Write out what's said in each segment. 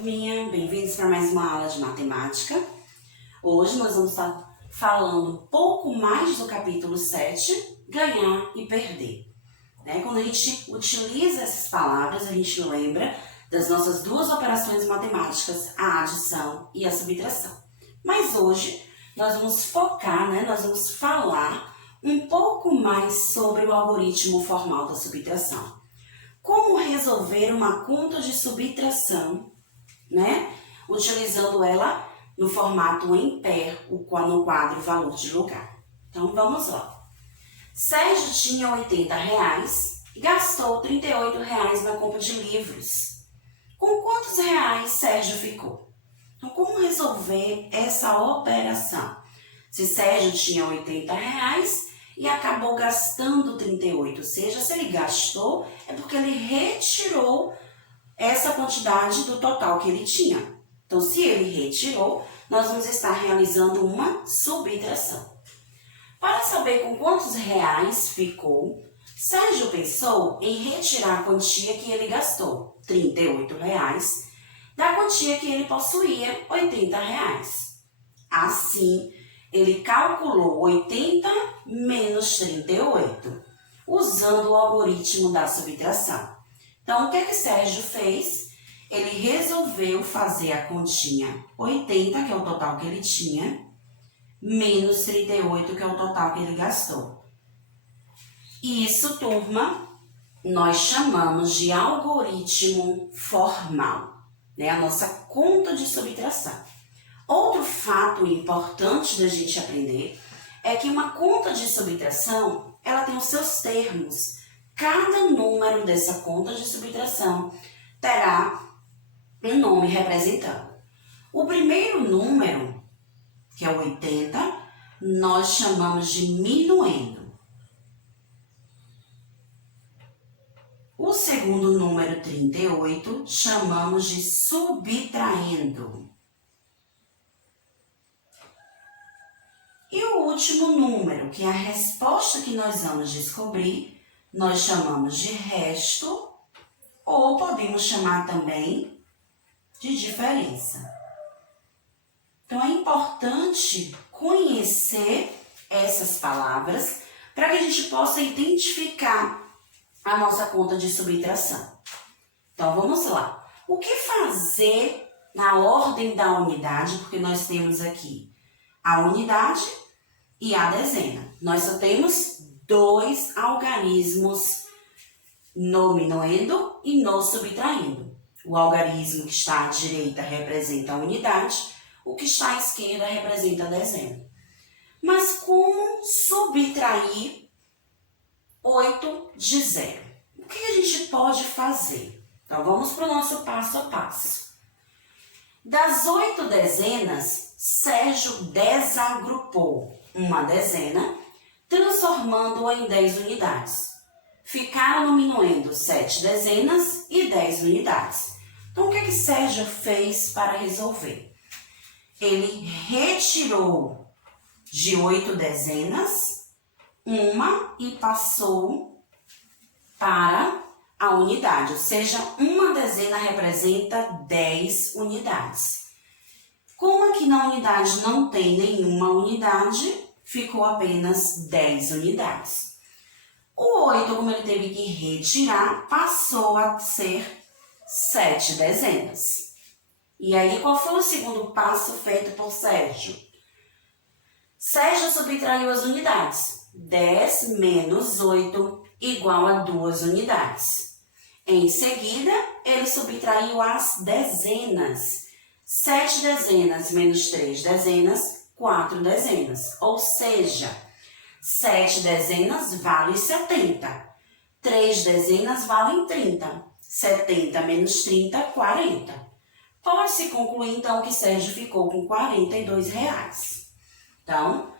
turminha, bem-vindos para mais uma aula de matemática. Hoje nós vamos estar falando um pouco mais do capítulo 7, ganhar e perder. Quando a gente utiliza essas palavras, a gente lembra das nossas duas operações matemáticas, a adição e a subtração. Mas hoje nós vamos focar, nós vamos falar um pouco mais sobre o algoritmo formal da subtração. Como resolver uma conta de subtração, utilizando ela no formato em pair, no quadro valor de lugar. Então, vamos lá. Sérgio tinha R$80 e gastou R$38 na compra de livros. Com quantos reais Sérgio ficou? Então, como resolver essa operação? Se Sérgio tinha R$80 e acabou gastando 38, ou seja, se ele gastou, é porque ele retirou essa quantidade do total que ele tinha. Então, se ele retirou, nós vamos estar realizando uma subtração. Para saber com quantos reais ficou, Sérgio pensou em retirar a quantia que ele gastou, R$38, da quantia que ele possuía, R$80. Assim, ele calculou 80 menos 38, usando o algoritmo da subtração. Então, o que Sérgio fez? Ele resolveu fazer a continha 80, que é o total que ele tinha, menos 38, que é o total que ele gastou. Isso, turma, nós chamamos de algoritmo formal, a nossa conta de subtração. Outro fato importante da gente aprender é que uma conta de subtração, ela tem os seus termos. Cada número dessa conta de subtração terá um nome representando. O primeiro número, que é o 80, nós chamamos de minuendo. O segundo número, 38, chamamos de subtraindo. E o último número, que é a resposta que nós vamos descobrir, nós chamamos de resto, ou podemos chamar também de diferença. Então, é importante conhecer essas palavras para que a gente possa identificar a nossa conta de subtração. Então, vamos lá. O que fazer na ordem da unidade? Porque nós temos aqui a unidade e a dezena. Nós só temos dois algarismos no minuendo e no subtraindo. O algarismo que está à direita representa a unidade, o que está à esquerda representa a dezena. Mas como subtrair 8 de 0? O que a gente pode fazer? Então, vamos para o nosso passo a passo. Das 8 dezenas, Sérgio desagrupou uma dezena, transformando-a em 10 unidades. Ficaram no minuendo 7 dezenas e 10 unidades. Então, o que Sérgio fez para resolver? Ele retirou de 8 dezenas uma e passou para a unidade, ou seja, uma dezena representa 10 unidades. Como aqui na unidade não tem nenhuma unidade, ficou apenas 10 unidades. O 8, como ele teve que retirar, passou a ser 7 dezenas. E aí, qual foi o segundo passo feito por Sérgio? Sérgio subtraiu as unidades. 10 menos 8 igual a 2 unidades. Em seguida, ele subtraiu as dezenas. 7 dezenas menos 3 dezenas, 4 dezenas. Ou seja, 7 dezenas vale 70. 3 dezenas valem 30. 70 menos 30, 40. Pode-se concluir, então, que Sérgio ficou com R$42. Então,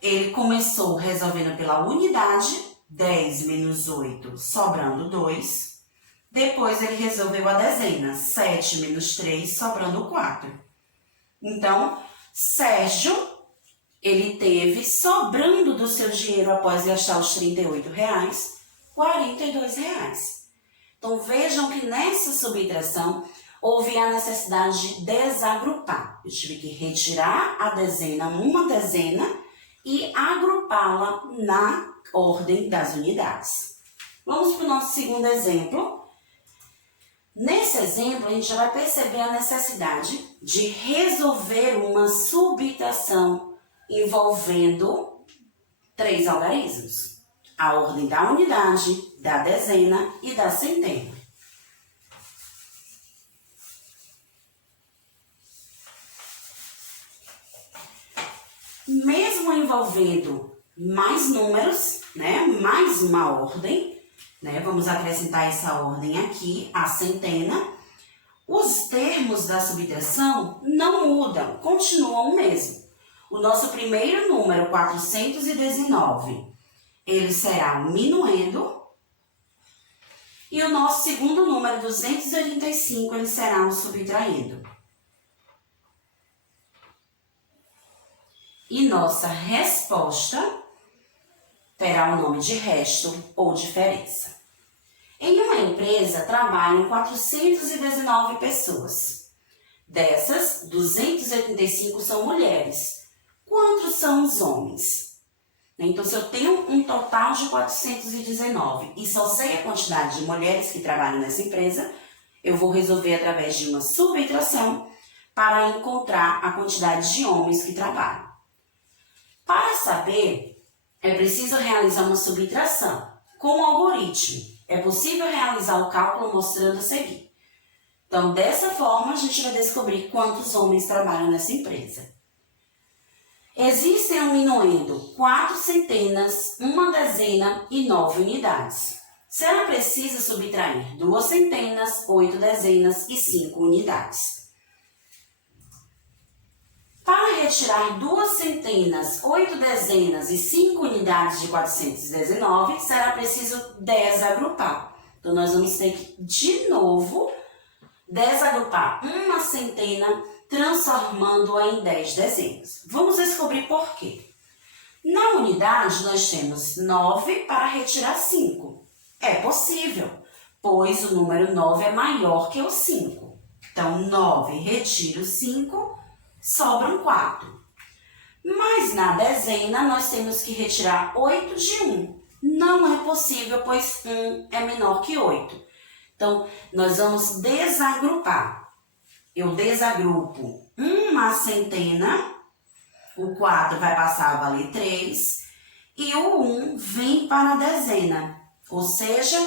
ele começou resolvendo pela unidade, 10 menos 8, sobrando 2. Depois, ele resolveu a dezena, 7 menos 3, sobrando 4. Então, Sérgio, ele teve, sobrando do seu dinheiro após gastar os R$38, R$42. Então, vejam que nessa subtração, houve a necessidade de desagrupar. Eu tive que retirar a dezena, uma dezena, e agrupá-la na ordem das unidades. Vamos para o nosso segundo exemplo. Nesse exemplo, a gente já vai perceber a necessidade de resolver uma subtração envolvendo 3 algarismos. A ordem da unidade, da dezena e da centena. Mesmo envolvendo mais números, né, mais uma ordem, né, vamos acrescentar essa ordem aqui, a centena, os termos da subtração não mudam, continuam o mesmo. O nosso primeiro número, 419, ele será um minuendo, e o nosso segundo número, 285, ele será um subtraindo. E nossa resposta terá o nome de resto ou diferença. Em uma empresa trabalham 419 pessoas. Dessas, 285 são mulheres. Quantos são os homens? Então, se eu tenho um total de 419 e só sei a quantidade de mulheres que trabalham nessa empresa, eu vou resolver através de uma subtração para encontrar a quantidade de homens que trabalham. Para saber, é preciso realizar uma subtração. Com o algoritmo, é possível realizar o cálculo mostrando a seguir. Então, dessa forma, a gente vai descobrir quantos homens trabalham nessa empresa. Existem um minuendo 4 centenas, 1 dezena e 9 unidades. Será preciso subtrair 2 centenas, 8 dezenas e 5 unidades. Para retirar 2 centenas, 8 dezenas e 5 unidades de 419, será preciso desagrupar. Então, nós vamos ter que, de novo, desagrupar uma centena, transformando-a em 10 dezenas. Vamos descobrir por quê. Na unidade, nós temos 9 para retirar 5. É possível, pois o número 9 é maior que o 5. Então, 9 retiro 5, sobram 4. Mas na dezena, nós temos que retirar 8 de 1. Não é possível, pois 1 é menor que 8. Então, nós vamos desagrupar. Eu desagrupo uma centena, o 4 vai passar a valer 3, e o 1 vem para a dezena. Ou seja,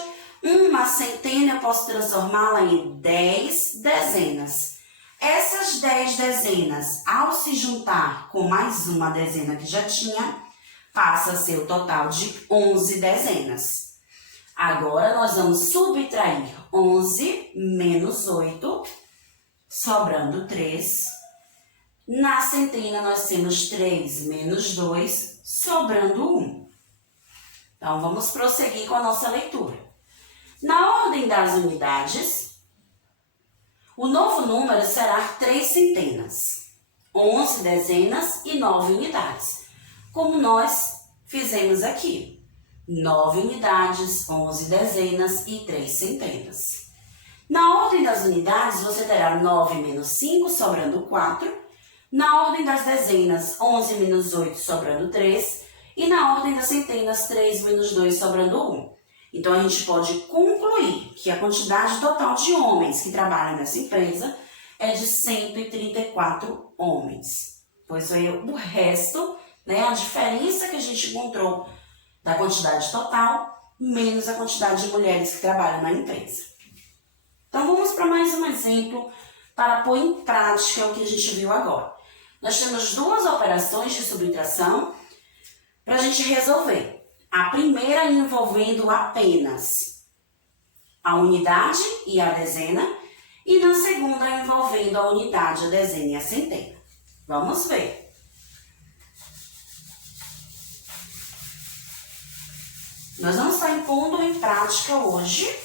uma centena eu posso transformá-la em 10 dezenas. Essas 10 dezenas, ao se juntar com mais uma dezena que já tinha, passa a ser o total de 11 dezenas. Agora, nós vamos subtrair 11 menos 8, sobrando 3. Na centena, nós temos 3 menos 2, sobrando 1. Então, vamos prosseguir com a nossa leitura. Na ordem das unidades, o novo número será 3 centenas, 11 dezenas e 9 unidades, como nós fizemos aqui. 9 unidades, 11 dezenas e 3 centenas. Na ordem das unidades, você terá 9 menos 5, sobrando 4. Na ordem das dezenas, 11 menos 8, sobrando 3. E na ordem das centenas, 3 menos 2, sobrando 1. Então, a gente pode concluir que a quantidade total de homens que trabalham nessa empresa é de 134 homens. Pois aí o resto, né, a diferença que a gente encontrou da quantidade total, menos a quantidade de mulheres que trabalham na empresa. Então, vamos para mais um exemplo para pôr em prática o que a gente viu agora. Nós temos 2 operações de subtração para a gente resolver. A primeira envolvendo apenas a unidade e a dezena, e na segunda envolvendo a unidade, a dezena e a centena. Vamos ver. Nós vamos estar pondo em prática hoje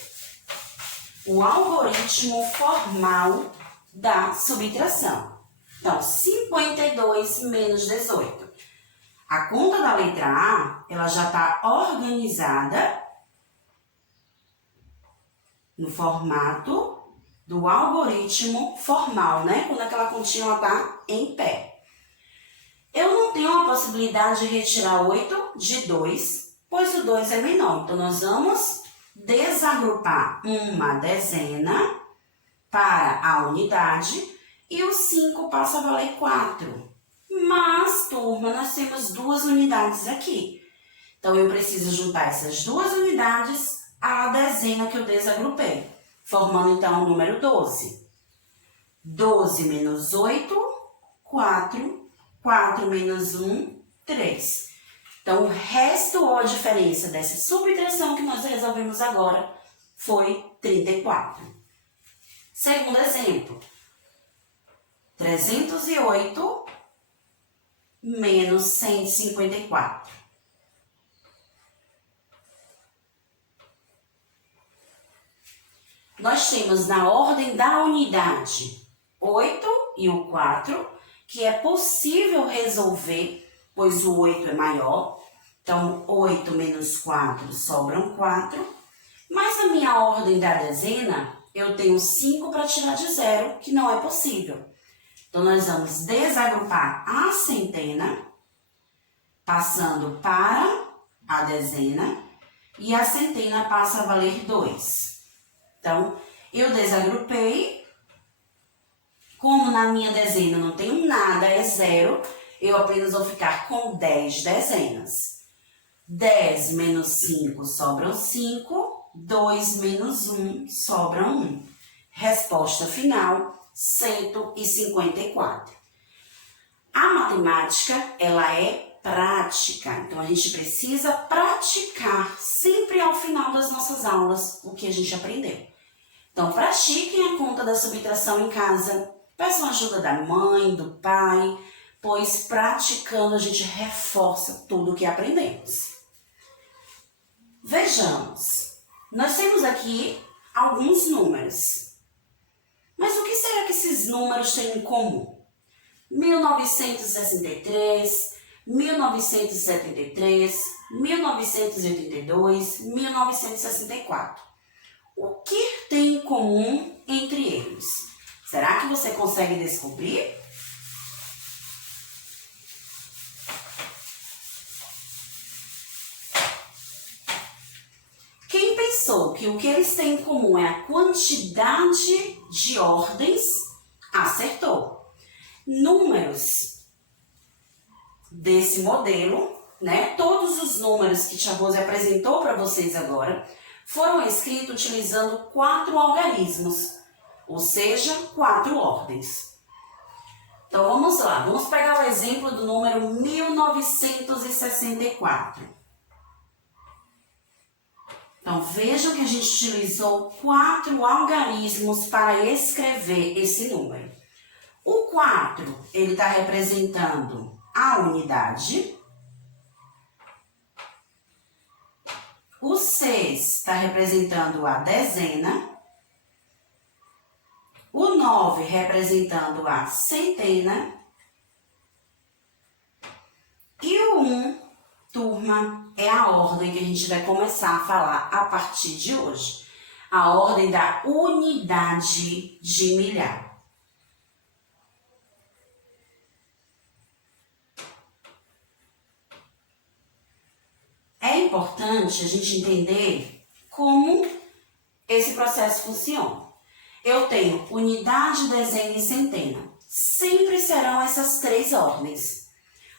o algoritmo formal da subtração. Então, 52 menos 18. A conta da letra A, ela já está organizada no formato do algoritmo formal, né? Quando aquela continha está em pé. Eu não tenho a possibilidade de retirar 8 de 2, pois o 2 é menor. Então, nós vamos desagrupar uma dezena para a unidade e o 5 passa a valer 4. Mas, turma, nós temos 2 unidades aqui. Então, eu preciso juntar essas 2 unidades à dezena que eu desagrupei, formando, então, o número 12. 12 menos 8, 4. 4 menos 1, 3. Então, o resto ou a diferença dessa subtração que nós resolvemos agora foi 34. Segundo exemplo, 308 menos 154. Nós temos na ordem da unidade 8 e o 4, que é possível resolver, pois o 8 é maior. Então, 8 menos 4 sobram 4. Mas na minha ordem da dezena, eu tenho 5 para tirar de 0, que não é possível. Então, nós vamos desagrupar a centena, passando para a dezena, e a centena passa a valer 2. Então, eu desagrupei. Como na minha dezena não tenho nada, é 0, eu apenas vou ficar com 10 dezenas. 10 menos 5 sobram 5, 2 menos 1 sobram 1. Resposta final, 154. A matemática, ela é prática, então a gente precisa praticar sempre ao final das nossas aulas o que a gente aprendeu. Então, pratiquem a conta da subtração em casa. Peçam ajuda da mãe, do pai, pois praticando a gente reforça tudo o que aprendemos. Vejamos, nós temos aqui alguns números. Mas o que será que esses números têm em comum? 1963, 1973, 1982, 1964. O que tem em comum entre eles? Será que você consegue descobrir? Quem pensou que o que eles têm em comum é a quantidade de ordens, acertou. Números desse modelo, né? Todos os números que Tia Rose apresentou para vocês agora foram escritos utilizando 4 algarismos. Ou seja, 4 ordens. Então, vamos lá. Vamos pegar o exemplo do número 1964. Então, vejam que a gente utilizou 4 algarismos para escrever esse número. O 4, ele está representando a unidade. O 6 está representando a dezena. O 9 representando a centena. E o 1, turma, é a ordem que a gente vai começar a falar a partir de hoje. A ordem da unidade de milhar. É importante a gente entender como esse processo funciona. Eu tenho unidade, dezena e centena. Sempre serão essas 3 ordens.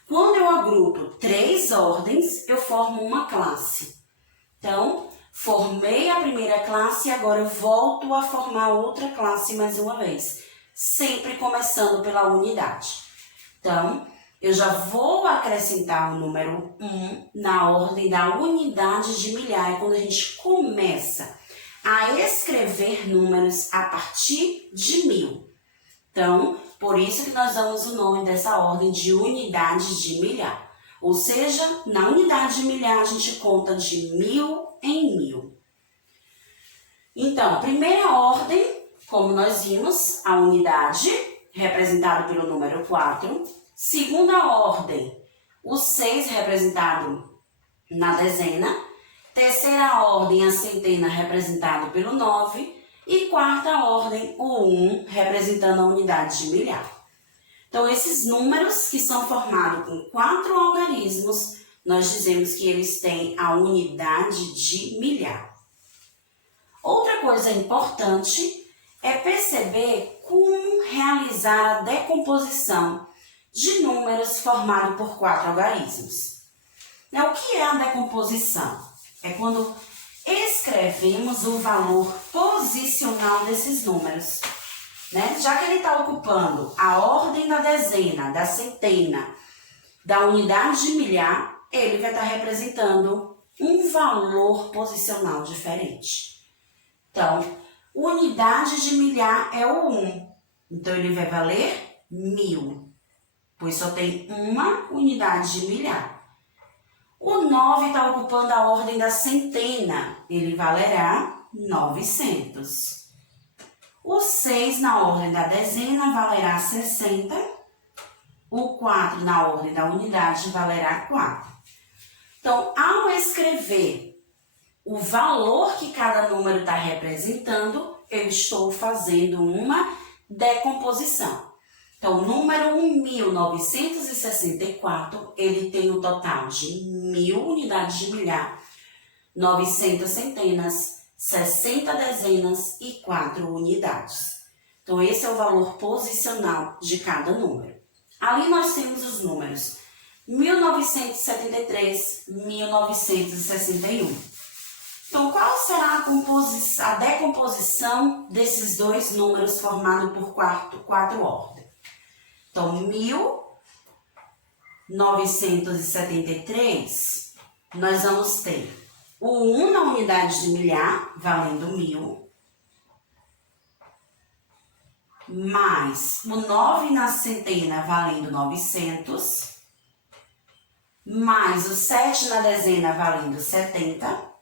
Quando eu agrupo 3 ordens, eu formo uma classe. Então, formei a primeira classe e agora eu volto a formar outra classe mais uma vez. Sempre começando pela unidade. Então, eu já vou acrescentar o número 1 na ordem da unidade de milhar. É quando a gente começa a escrever números a partir de 1000. Então, por isso que nós damos o nome dessa ordem de unidade de milhar. Ou seja, na unidade de milhar a gente conta de 1000 em 1000. Então, a primeira ordem, como nós vimos, a unidade, representada pelo número 4. Segunda ordem, o 6, representado na dezena. Terceira ordem, a centena, representada pelo 9. E quarta ordem, o 1, representando a unidade de milhar. Então, esses números que são formados com 4 algarismos, nós dizemos que eles têm a unidade de milhar. Outra coisa importante é perceber como realizar a decomposição de números formados por 4 algarismos. O que é a decomposição? É quando escrevemos o valor posicional desses números. Já que ele está ocupando a ordem da dezena, da centena, da unidade de milhar, ele vai estar representando um valor posicional diferente. Então, unidade de milhar é o 1. Então, ele vai valer 1000, pois só tem uma unidade de milhar. O 9 está ocupando a ordem da centena, ele valerá 900. O 6 na ordem da dezena valerá 60. O 4 na ordem da unidade valerá 4. Então, ao escrever o valor que cada número está representando, eu estou fazendo uma decomposição. Então, o número 1964, ele tem um total de 1000 unidades de milhar, 900 centenas, 60 dezenas e 4 unidades. Então, esse é o valor posicional de cada número. Ali nós temos os números 1973, 1961. Então, qual será a decomposição desses dois números formados por 4 ordens? Então, 1973, nós vamos ter o 1 na unidade de milhar, valendo 1000, mais o 9 na centena, valendo 900, mais o 7 na dezena, valendo 70,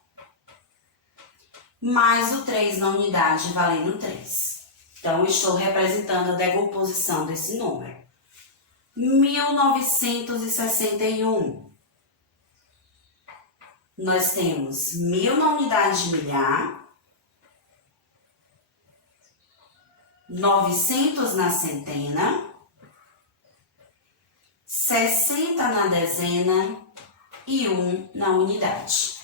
mais o 3 na unidade, valendo 3. Então, eu estou representando a decomposição desse número. 1961. Nós temos 1000 na unidade de milhar, 900 na centena, 60 na dezena e 1 na unidade.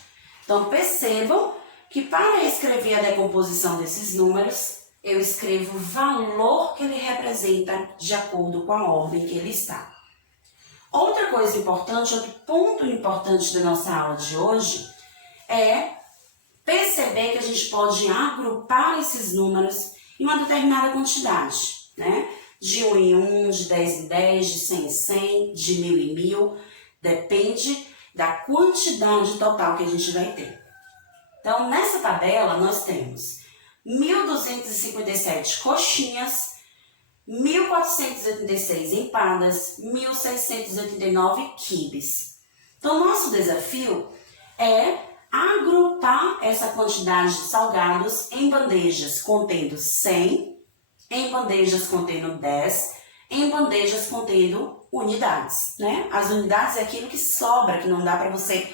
Então, percebam que para escrever a decomposição desses números, eu escrevo o valor que ele representa de acordo com a ordem que ele está. Outra coisa importante, outro ponto importante da nossa aula de hoje é perceber que a gente pode agrupar esses números em uma determinada quantidade, De 1 em 1, de 10 em 10, de 100 em 100, de 1000 em 1000, depende da quantidade total que a gente vai ter. Então, nessa tabela, nós temos 1.257 coxinhas, 1.486 empadas, 1.689 quibes. Então, nosso desafio é agrupar essa quantidade de salgados em bandejas contendo 100, em bandejas contendo 10, em bandejas contendo unidades, As unidades é aquilo que sobra, que não dá para você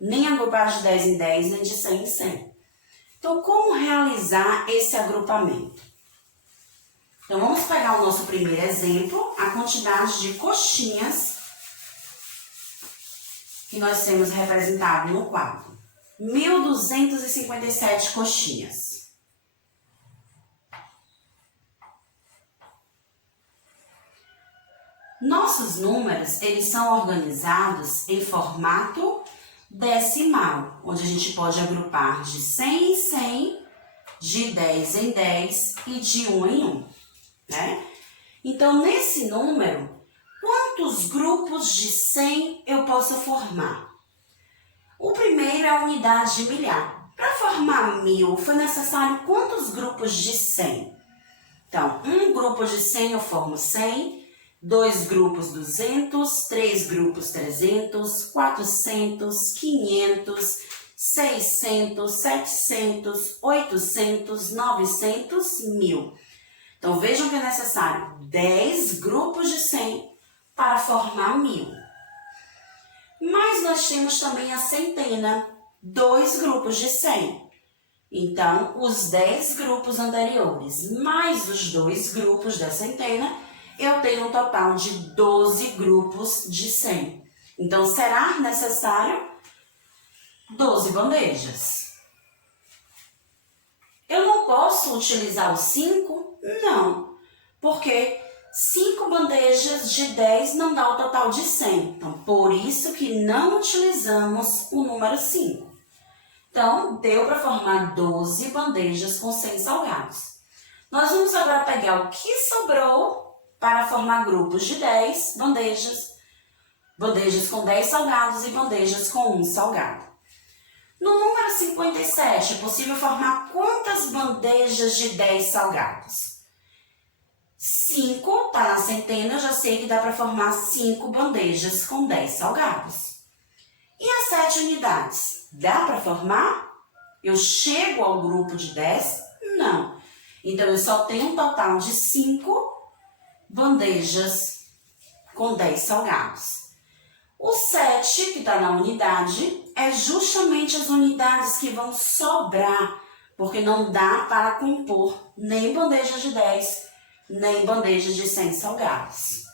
nem agrupar de 10 em 10, nem de 100 em 100. Então, como realizar esse agrupamento? Então, vamos pegar o nosso primeiro exemplo, a quantidade de coxinhas que nós temos representado no quadro. 1.257 coxinhas. Nossos números, eles são organizados em formato decimal, onde a gente pode agrupar de 100 em 100, de 10 em 10 e de 1 em 1, Então, nesse número, quantos grupos de 100 eu posso formar? O primeiro é a unidade de milhar. Para formar 1000, foi necessário quantos grupos de 100? Então, um grupo de 100 eu formo 100, 2 grupos 200, 3 grupos 300, 400, 500, 600, 700, 800, 900, 1000. Então, vejam que é necessário 10 grupos de 100 para formar 1000. Mas nós temos também a centena, 2 grupos de 100. Então, os 10 grupos anteriores mais os 2 grupos da centena, eu tenho um total de 12 grupos de 100. Então, será necessário 12 bandejas. Eu não posso utilizar os 5? Não, porque 5 bandejas de 10 não dá o total de 100. Então, por isso que não utilizamos o número 5. Então, deu para formar 12 bandejas com 100 salgados. Nós vamos agora pegar o que sobrou para formar grupos de 10 bandejas, bandejas com 10 salgados e bandejas com 1 salgado. No número 57, é possível formar quantas bandejas de 10 salgados? 5, tá na centena, eu já sei que dá para formar 5 bandejas com 10 salgados. E as 7 unidades? Dá para formar? Eu chego ao grupo de 10? Não. Então, eu só tenho um total de 5 bandejas com 10 salgados. O 7, que está na unidade, é justamente as unidades que vão sobrar, porque não dá para compor nem bandeja de 10, nem bandeja de 100 salgados.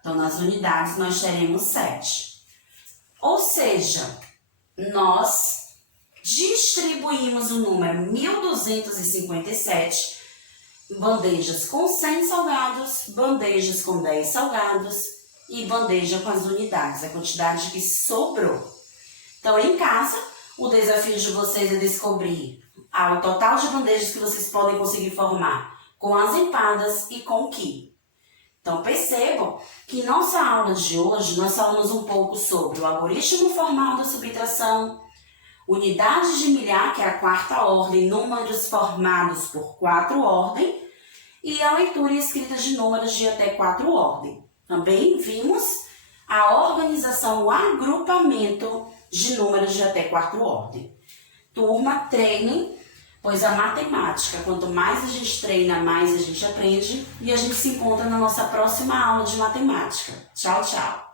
Então, nas unidades, nós teremos 7. Ou seja, nós distribuímos o número 1257 bandejas com 100 salgados, bandejas com 10 salgados e bandeja com as unidades, a quantidade que sobrou. Então, em casa, o desafio de vocês é descobrir o total de bandejas que vocês podem conseguir formar com as empadas e com o que. Então, percebam que nossa aula de hoje, nós falamos um pouco sobre o algoritmo formal da subtração, unidades de milhar, que é a 4ª ordem, números formados por 4 ordens, e a leitura e escrita de números de até 4 ordens. Também vimos a organização, o agrupamento de números de até 4 ordens. Turma, treinem, pois a matemática, quanto mais a gente treina, mais a gente aprende, e a gente se encontra na nossa próxima aula de matemática. Tchau, tchau!